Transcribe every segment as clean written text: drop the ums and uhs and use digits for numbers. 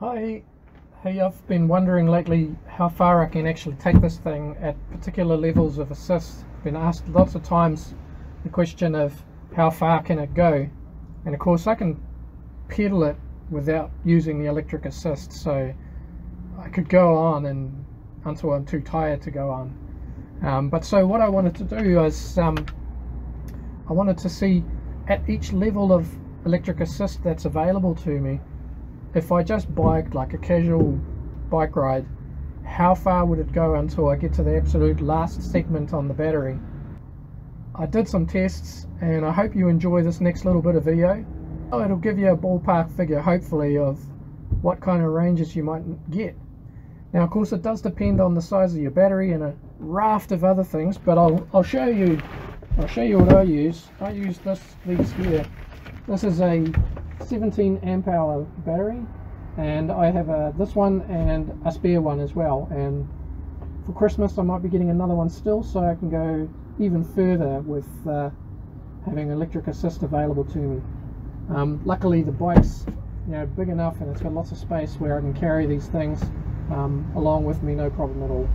Hi, hey, I've been wondering lately how far I can actually take this thing at particular levels of assist. I've been asked lots of times the question of how far can it go, and of course I can pedal it without using the electric assist, so I could go on and until I'm too tired to go on. But so what I wanted to do is I wanted to see at each level of electric assist that's available to me, if I just biked like a casual bike ride, how far would it go until I get to the absolute last segment on the battery. I did some tests and I hope you enjoy this next little bit of video. It'll give you a ballpark figure hopefully of what kind of ranges you might get. Now of course it does depend on the size of your battery and a raft of other things, but I'll show you what I use. I use these here. This is a 17 amp hour battery, and I have this one and a spare one as well, and for Christmas I might be getting another one still, so I can go even further with having electric assist available to me. Luckily the bike's big enough and it's got lots of space where I can carry these things along with me, no problem at all.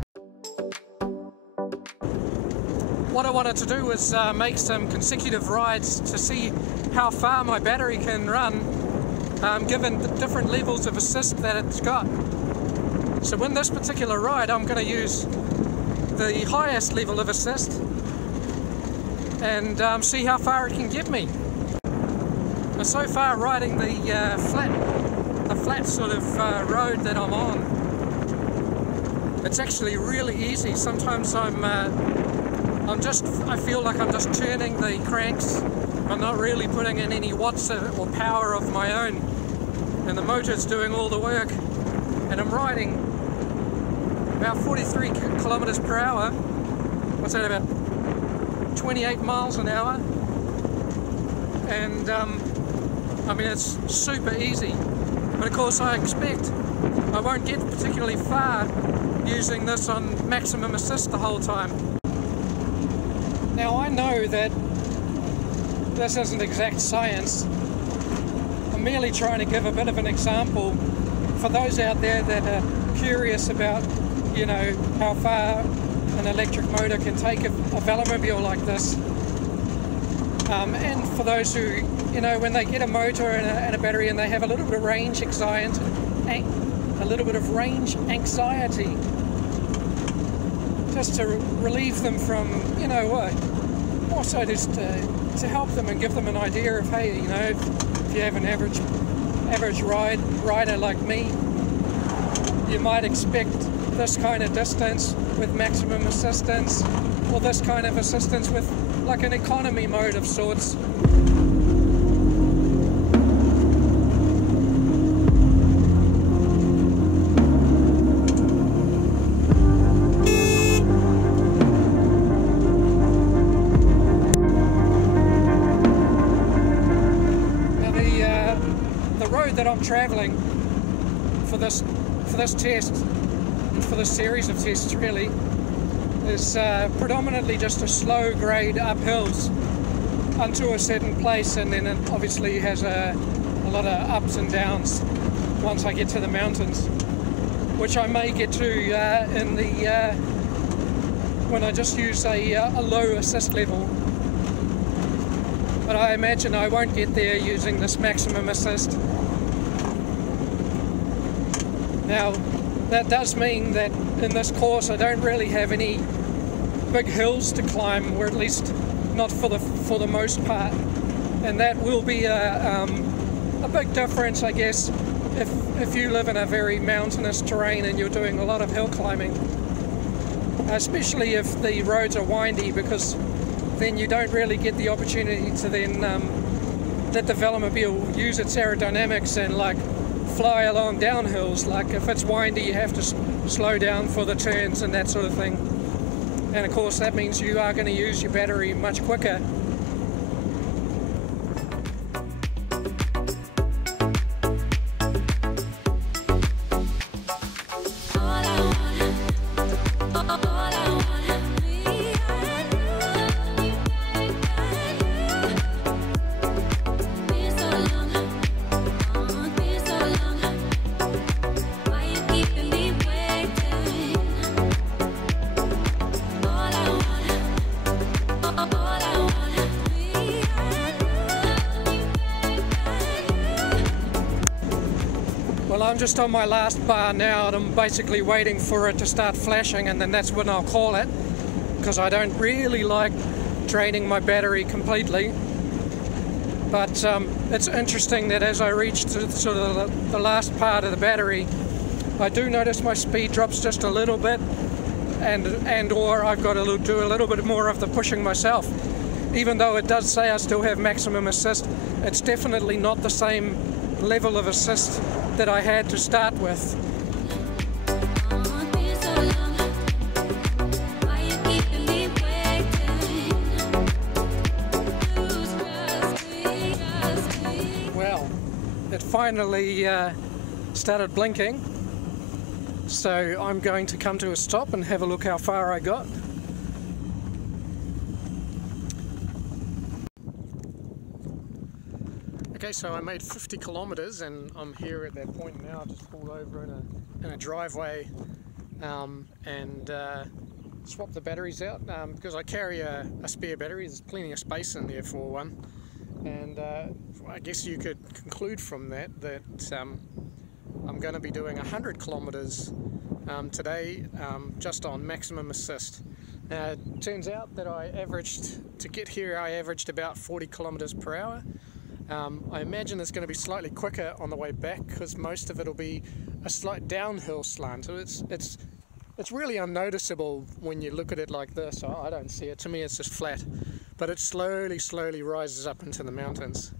What I wanted to do was make some consecutive rides to see how far my battery can run given the different levels of assist that it's got. So in this particular ride I'm going to use the highest level of assist and see how far it can get me. Now, so far riding the flat sort of road that I'm on, it's actually really easy. Sometimes I feel like I'm just turning the cranks. I'm not really putting in any watts or power of my own, and the motor's doing all the work, and I'm riding about 43 kilometers per hour. What's that, about 28 miles an hour? And I mean, it's super easy, but of course I expect I won't get particularly far using this on maximum assist the whole time. Now I know that this isn't exact science. I'm merely trying to give a bit of an example for those out there that are curious about, how far an electric motor can take a Velomobile like this. And for those who, when they get a motor and a battery and they have a little bit of range anxiety, just to relieve them from, also just to help them and give them an idea of, hey, if you have an average rider like me, you might expect this kind of distance with maximum assistance, or this kind of assistance with like an economy mode of sorts. That I'm travelling for this test, and for this series of tests really, is predominantly just a slow grade uphills unto a certain place, and then it obviously has a lot of ups and downs once I get to the mountains, which I may get to in the when I just use a low assist level, but I imagine I won't get there using this maximum assist. Now, that does mean that in this course I don't really have any big hills to climb, or at least not for the most part, and that will be a big difference, I guess, if you live in a very mountainous terrain and you're doing a lot of hill climbing, especially if the roads are windy, because then you don't really get the opportunity to then let the Velomobile use its aerodynamics and like fly along downhills. Like if it's windy you have to slow down for the turns and that sort of thing, and of course that means you are going to use your battery much quicker. just on my last bar now, and I'm basically waiting for it to start flashing, and then that's when I'll call it, because I don't really like draining my battery completely. But it's interesting that as I reach to sort of the last part of the battery, I do notice my speed drops just a little bit, and or I've got to do a little bit more of the pushing myself. Even though it does say I still have maximum assist, it's definitely not the same level of assist that I had to start with. Well, it finally started blinking, so I'm going to come to a stop and have a look how far I got. Okay, so I made 50 kilometers and I'm here at that point now. I just pulled over in a driveway and swapped the batteries out because I carry a spare battery. There's plenty of space in there for one, and I guess you could conclude from that I'm going to be doing 100 kilometers today just on maximum assist. It turns out that to get here I averaged about 40 kilometers per hour. I imagine it's going to be slightly quicker on the way back because most of it will be a slight downhill slant. So it's really unnoticeable when you look at it like this. I don't see it. To me it's just flat, but it slowly rises up into the mountains.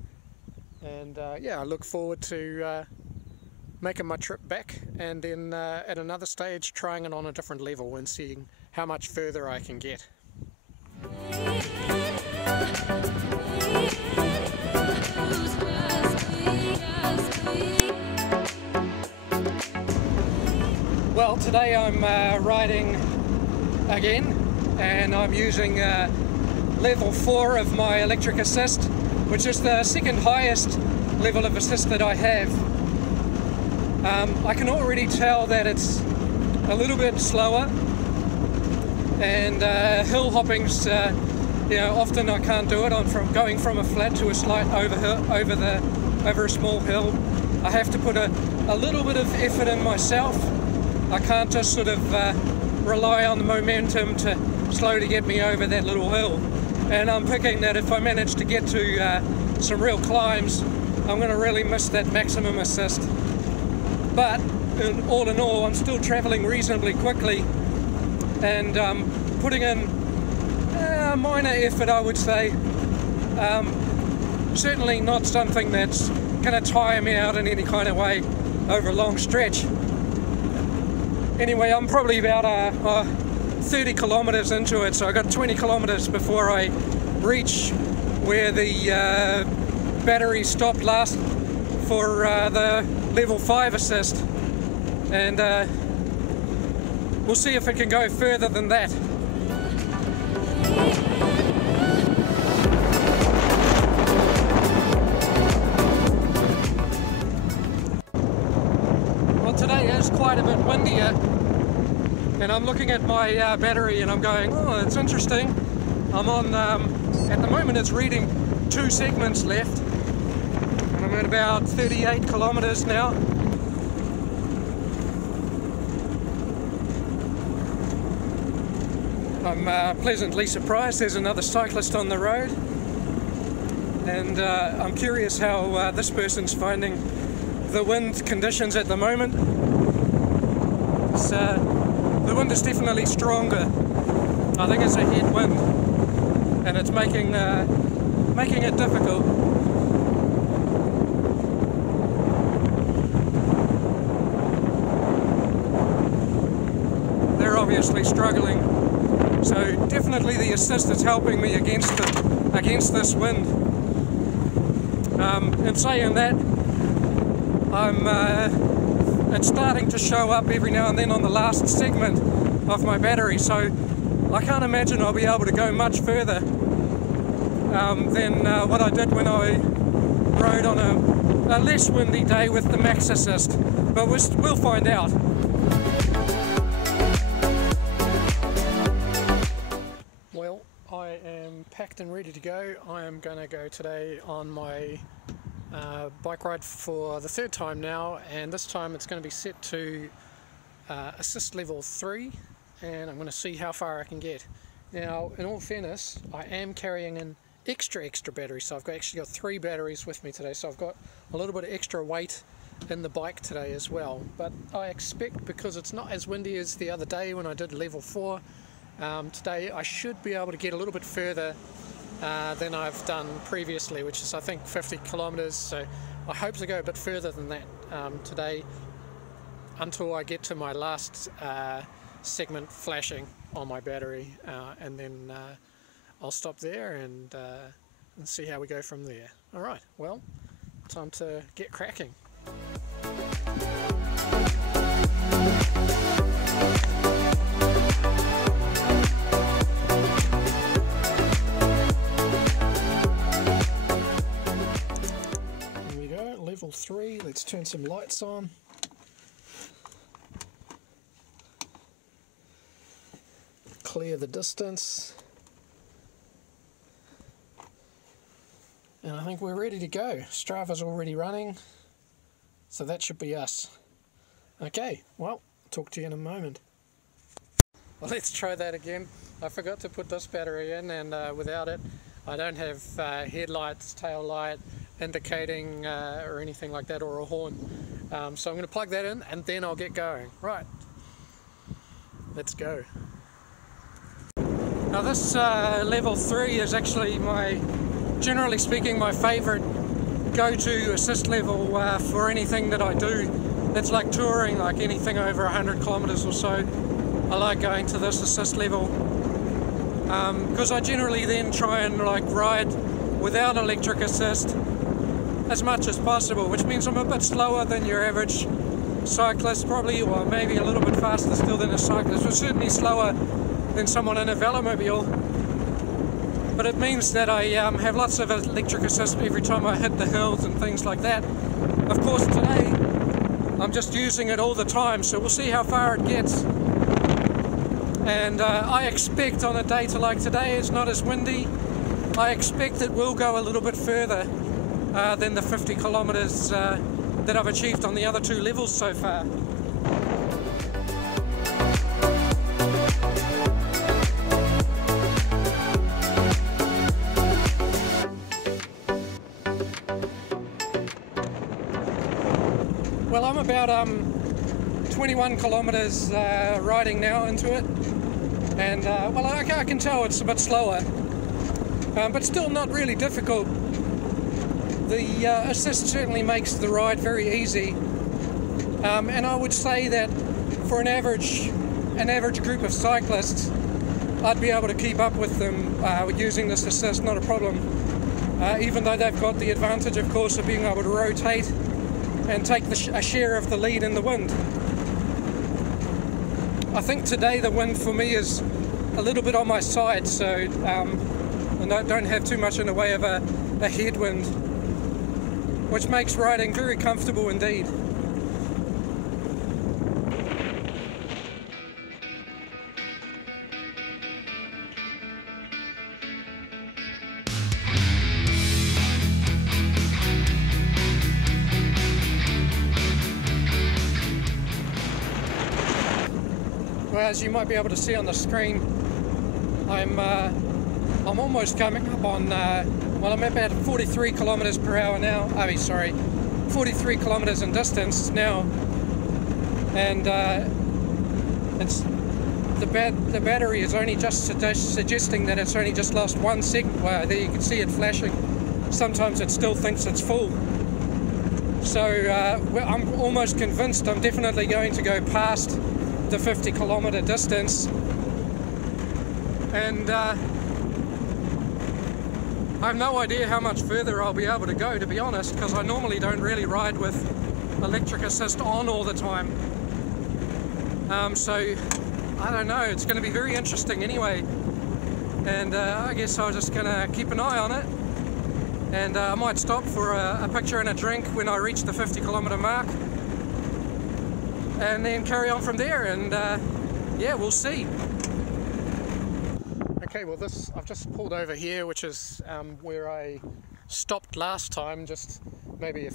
And yeah, I look forward to making my trip back, and then at another stage trying it on a different level and seeing how much further I can get. Well, today I'm riding again, and I'm using level 4 of my electric assist, which is the second highest level of assist that I have. I can already tell that it's a little bit slower, and hill hopping's, you know, often I can't do it. I'm going from a flat to a slight over a small hill. I have to put a little bit of effort in myself. I can't just sort of rely on the momentum to slowly get me over that little hill. And I'm picking that if I manage to get to some real climbs, I'm going to really miss that maximum assist. But all in all, I'm still travelling reasonably quickly, and putting in minor effort, I would say. Certainly not something that's going to tire me out in any kind of way over a long stretch. Anyway, I'm probably about 30 kilometres into it, so I got 20 kilometres before I reach where the battery stopped last for the level 5 assist, and we'll see if it can go further than that. Well, today is quite a bit windier, and I'm looking at my battery and I'm going, oh, it's interesting. I'm on, at the moment it's reading 2 segments left, and I'm at about 38 kilometers now. I'm pleasantly surprised there's another cyclist on the road, and I'm curious how this person's finding the wind conditions at the moment. The wind is definitely stronger. I think it's a headwind, and it's making it difficult. They're obviously struggling, so definitely the assist is helping me against this wind. In saying that, it's starting to show up every now and then on the last segment of my battery, so I can't imagine I'll be able to go much further than what I did when I rode on a less windy day with the max assist, but we'll find out. Well, I am packed and ready to go. I am going to go today on my bike ride for the third time now, and this time it's going to be set to assist level 3, and I'm going to see how far I can get. Now, in all fairness, I am carrying an extra battery, so I've actually got 3 batteries with me today, so I've got a little bit of extra weight in the bike today as well. But I expect, because it's not as windy as the other day when I did level 4, today I should be able to get a little bit further than I've done previously, which is I think 50 kilometers, so I hope to go a bit further than that today, until I get to my last segment flashing on my battery, and then I'll stop there and see how we go from there. Alright, well, time to get cracking. Level 3, let's turn some lights on. Clear the distance. And I think we're ready to go. Strava's already running, so that should be us. Okay, well, talk to you in a moment. Well, let's try that again. I forgot to put this battery in, and without it I don't have headlights, tail light, indicating or anything like that, or a horn. So I'm going to plug that in and then I'll get going. Right, let's go. Now this level 3 is actually generally speaking, my favourite go-to assist level for anything that I do. It's like touring, like anything over 100 kilometers or so. I like going to this assist level because I generally then try and ride without electric assist as much as possible, which means I'm a bit slower than your average cyclist, probably, or maybe a little bit faster still than a cyclist, but certainly slower than someone in a Velomobile. But it means that I have lots of electric assist every time I hit the hills and things like that. Of course, today I'm just using it all the time, so we'll see how far it gets. And I expect on a day like today, it's not as windy, I expect it will go a little bit further than the 50 kilometers that I've achieved on the other 2 levels so far. Well, I'm about 21 kilometers riding now into it, and well, I can tell it's a bit slower, but still not really difficult. The assist certainly makes the ride very easy, and I would say that for an average group of cyclists, I'd be able to keep up with them using this assist, not a problem, even though they've got the advantage, of course, of being able to rotate and take a share of the lead in the wind. I think today the wind for me is a little bit on my side, so I don't have too much in the way of a headwind, which makes riding very comfortable indeed. Well, as you might be able to see on the screen, I'm almost coming up on, well, I'm about 43 kilometers per hour now. 43 kilometers in distance now, and the battery is only just suggesting that it's only just lost 1 second. Wow, there you can see it flashing. Sometimes it still thinks it's full. So I'm almost convinced I'm definitely going to go past the 50 kilometer distance, and I have no idea how much further I'll be able to go, to be honest, because I normally don't really ride with electric assist on all the time. So I don't know, it's going to be very interesting anyway, and I guess I'm just going to keep an eye on it, and I might stop for a picture and a drink when I reach the 50 kilometer mark, and then carry on from there, and yeah, we'll see. Okay, well I've just pulled over here, which is where I stopped last time, just maybe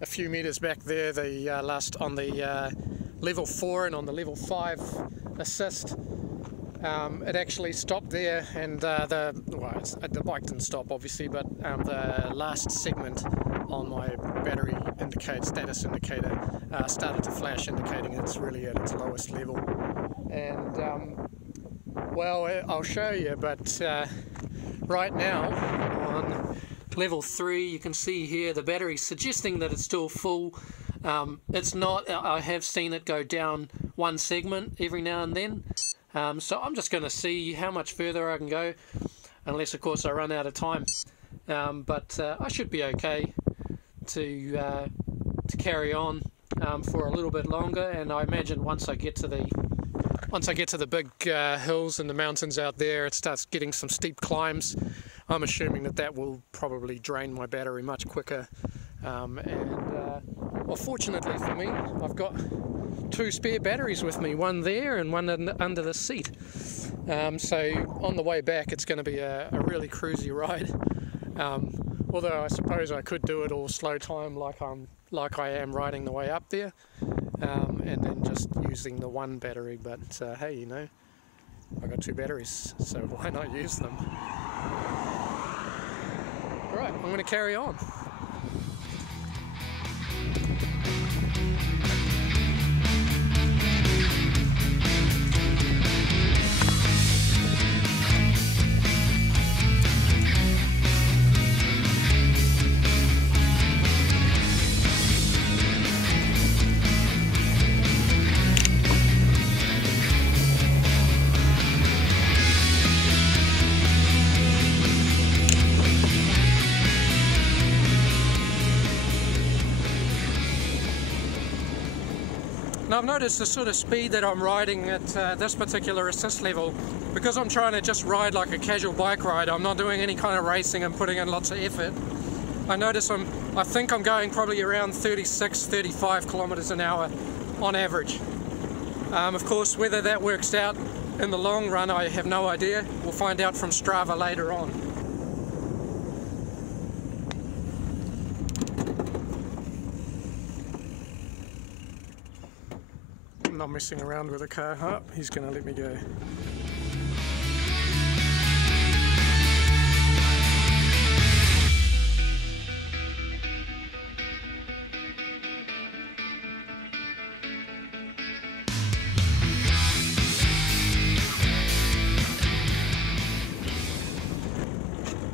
a few meters back there, the last on the level 4 and on the level 5 assist. It actually stopped there, and the bike didn't stop obviously, but the last segment on my battery status indicator started to flash, indicating it's really at its lowest level. And well, I'll show you, but right now on level 3 you can see here the battery suggesting that it's still full. It's not. I have seen it go down one segment every now and then. So I'm just going to see how much further I can go, unless of course I run out of time. But I should be okay to carry on for a little bit longer, and I imagine once I get to the big hills and the mountains out there, it starts getting some steep climbs. I'm assuming that will probably drain my battery much quicker. Well, fortunately for me, I've got 2 spare batteries with me, one there and one under the seat. So on the way back it's going to be a really cruisy ride. Although I suppose I could do it all slow time like I am riding the way up there, and then just using the one battery. But hey, you know, I've got 2 batteries, so why not use them? Alright, I'm going to carry on. Now I've noticed the sort of speed that I'm riding at this particular assist level, because I'm trying to just ride like a casual bike ride. I'm not doing any kind of racing and putting in lots of effort. I notice I think I'm going probably around 36-35 kilometers an hour on average. Of course, whether that works out in the long run, I have no idea. We'll find out from Strava later on. I'm not messing around with the car. Oh, he's going to let me go.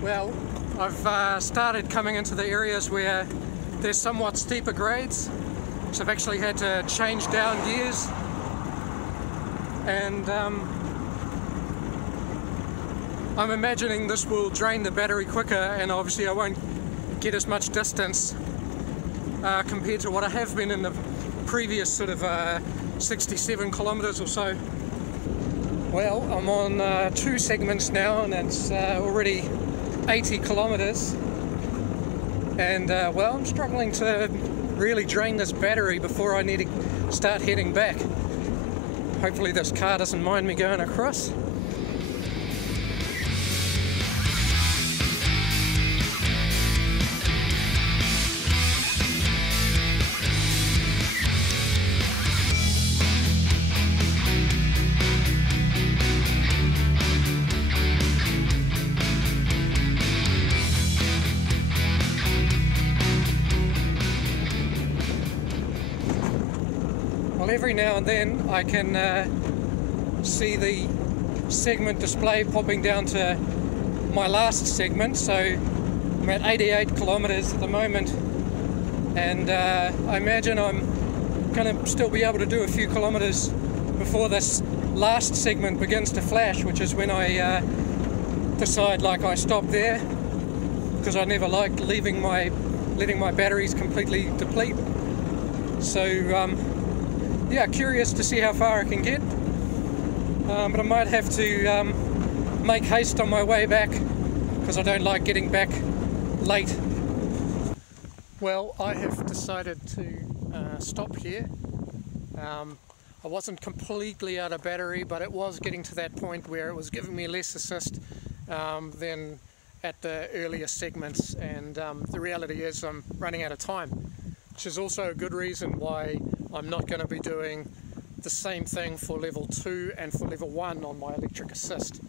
Well, I've started coming into the areas where there's somewhat steeper grades. So I've actually had to change down gears, and I'm imagining this will drain the battery quicker, and obviously I won't get as much distance compared to what I have been in the previous sort of 67 kilometers or so. Well, I'm on 2 segments now, and it's already 80 kilometers, and well, I'm struggling to really drain this battery before I need to start heading back. Hopefully this car doesn't mind me going across. Well, every now and then I can see the segment display popping down to my last segment, so I'm at 88 kilometers at the moment, and I imagine I'm going to still be able to do a few kilometers before this last segment begins to flash, which is when I decide like I stop there, because I never liked letting my batteries completely deplete. So yeah, curious to see how far I can get, but I might have to make haste on my way back, because I don't like getting back late. Well, I have decided to stop here. I wasn't completely out of battery, but it was getting to that point where it was giving me less assist than at the earlier segments, and the reality is I'm running out of time, which is also a good reason why I'm not going to be doing the same thing for level 2 and for level 1 on my electric assist.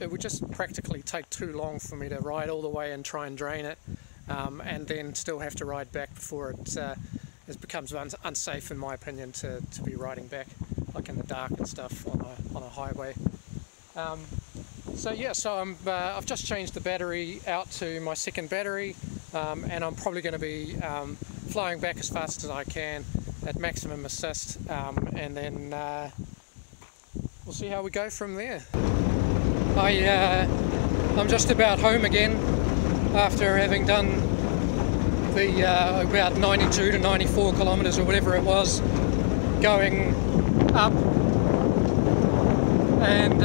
It would just practically take too long for me to ride all the way and try and drain it, and then still have to ride back before it becomes unsafe, in my opinion, to be riding back, like in the dark and stuff on a highway. So I've just changed the battery out to my second battery, and I'm probably going to be flying back as fast as I can at maximum assist, and then we'll see how we go from there. I'm just about home again after having done the about 92 to 94 kilometers or whatever it was going up, and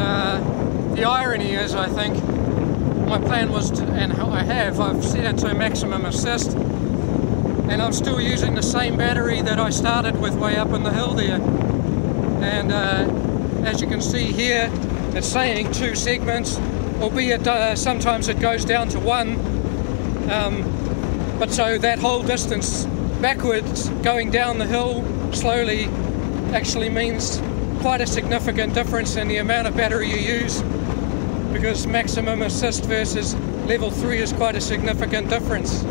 the irony is, I think my plan was to, and I've set it to maximum assist, and I'm still using the same battery that I started with way up in the hill there. And as you can see here, it's saying 2 segments, albeit sometimes it goes down to 1. But so that whole distance backwards going down the hill slowly actually means quite a significant difference in the amount of battery you use, because maximum assist versus level 3 is quite a significant difference.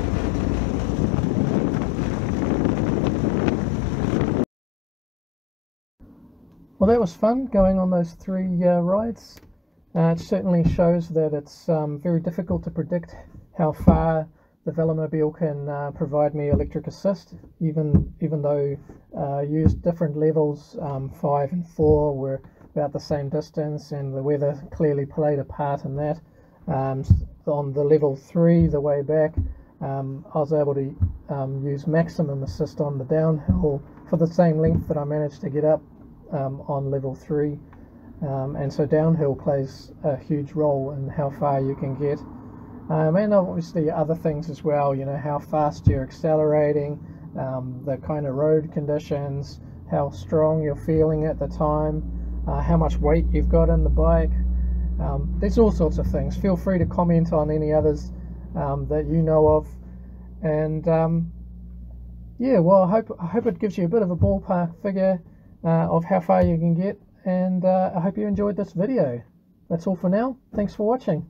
Well, that was fun going on those 3 rides. It certainly shows that it's very difficult to predict how far the Velomobile can provide me electric assist, even though used different levels. 5 and 4 were about the same distance, and the weather clearly played a part in that. On the level 3, the way back, I was able to use maximum assist on the downhill for the same length that I managed to get up on level 3, and so downhill plays a huge role in how far you can get, and obviously other things as well, you know, how fast you're accelerating, the kind of road conditions, how strong you're feeling at the time, how much weight you've got in the bike. There's all sorts of things. Feel free to comment on any others that you know of, and yeah, well, I hope it gives you a bit of a ballpark figure of how far you can get, and I hope you enjoyed this video. That's all for now. Thanks for watching.